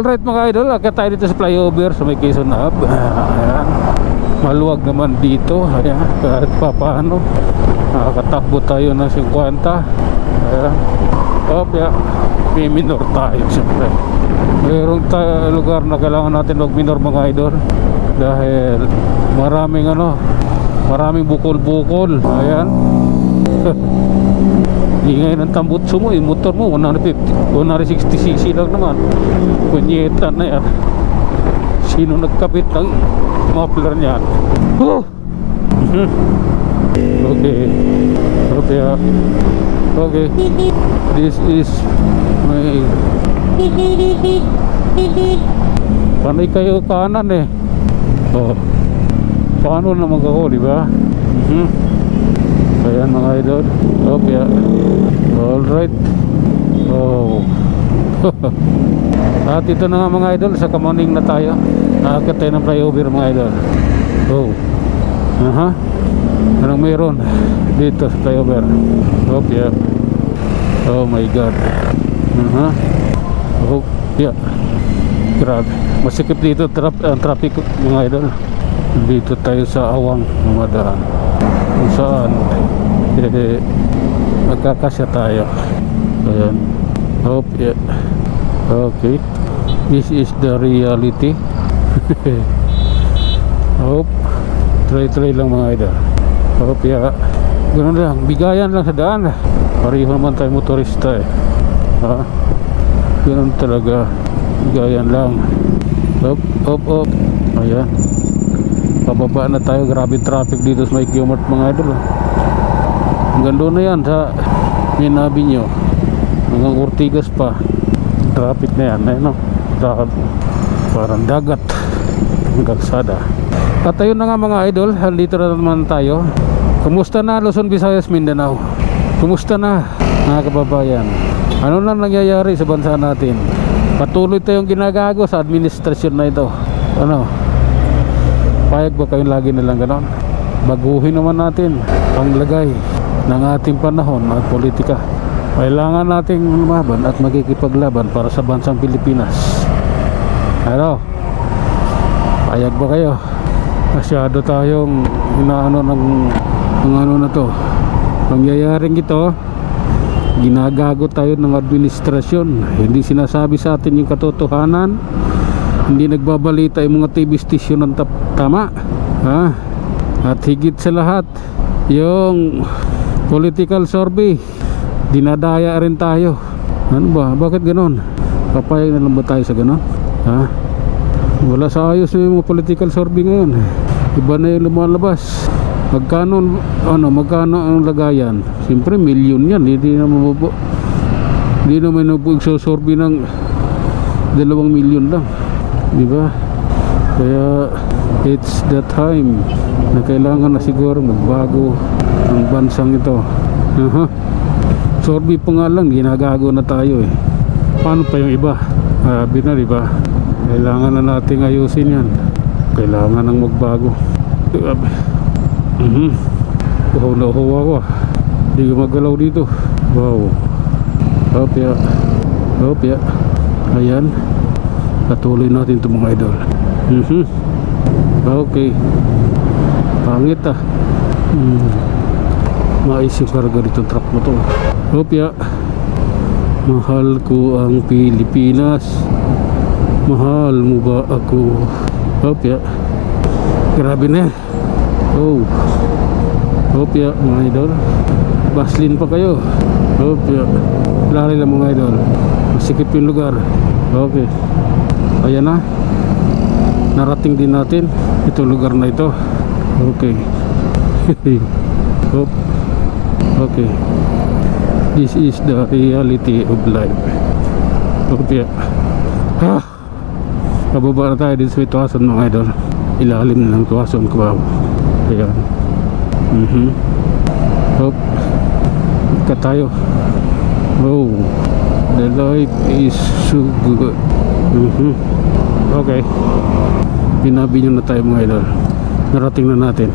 Alright mga idol, akit tayo dito sa flyover sa may Quezon Hub. Ayan. Maluwag naman dito. Ayan, kahit pa paano nakakatakbo tayo ng 50. Ayan. Yeah. May minor tayo siyempre. Mayroong lugar na kailangan natin mag-minor mga idol, dahil maraming bukol-bukol. Ayan. Ingay ng tambutso mo, yung motor mo 160cc lang naman. Kunyeta na yan. Sino nagkapit ng muffler niyan? Okay. This is my panay kayo kanan eh. Paano naman ako, di ba? Ayan mga idol. Alright. At ito na nga mga idol, sa Kamuning na tayo. Nakakit tayo ng flyover mga idol. Anong meron dito sa flyover? Oh my god. Grabe, masikip dito ang traffic mga idol. Dito tayo sa Awang dumadaan, kung saan magkakasya tayo. Ayan. Okay, this is the reality. Try lang mga idol. Ganun lang, bigayan lang sa daan. Pareho naman tayo motorista eh. Ganun talaga, bigayan lang. Ayan, pababa na tayo. Grabe traffic dito sa may Qmart mga idol. Hanggang doon na yan sa Minabi nyo, hanggang Ortigas pa. Traffic na yan. Ayun, parang dagat ang kalsada. At ayun na nga mga idol, andito na naman tayo. Kumusta na Luzon, Visayas, Mindanao? Kumusta na mga kababayan? Ano na nangyayari sa bansa natin? Patuloy tayong ginagago sa administrasyon na ito. Payag ba kayong lagi nilang ganon? Baguhin naman natin ang lagay ng ating panahon at politika. Kailangan nating lumaban at magkikipaglaban para sa bansang Pilipinas. Payag ba kayo? Masyado tayong inaano ng ano na to. Pangyayaring ito, ginagago tayo ng administrasyon. Hindi sinasabi sa atin yung katotohanan. Hindi nagbabalita yung mga TV station ng tama. At higit sa lahat, yung political survey, dinadaya rin tayo. Ano ba? Bakit ganon? Papayag na lang ba tayo sa ganon? Wala sa ayos na yung mga political survey ngayon. Iba na yung lumalabas. Magkano ang lagayan? Siyempre milyon yan. Hindi naman nagsurvey ng 2 milyon lang, diba? Kaya it's the time na kailangan na siguro magbago ang bansang ito. Survey pa nga lang, ginagago na tayo eh. Paano pa yung iba? Diba? Kailangan na natin ayusin yan. Kailangan nang magbago. Nakuha ako. Hindi ko magalaw dito. Wow. Ayan. Patuloy natin ito mga idol. Okay. Pangit mais yung karga dito truck mo to. Mahal ko ang Pilipinas. Mahal mo ba ako? Grabe na yan. Mga idol, baslin pa kayo. Lari lang mga idol, masikip yung lugar. Ayan na, narating din natin itong lugar na ito. This is the reality of life. Pababa na tayo dito sa Tuwason mga idol. Ilalim na ng Tuwason ko. Ayan. Tayo. The life is so good. Okay, binabi nyo na tayo mga idol. Narating na natin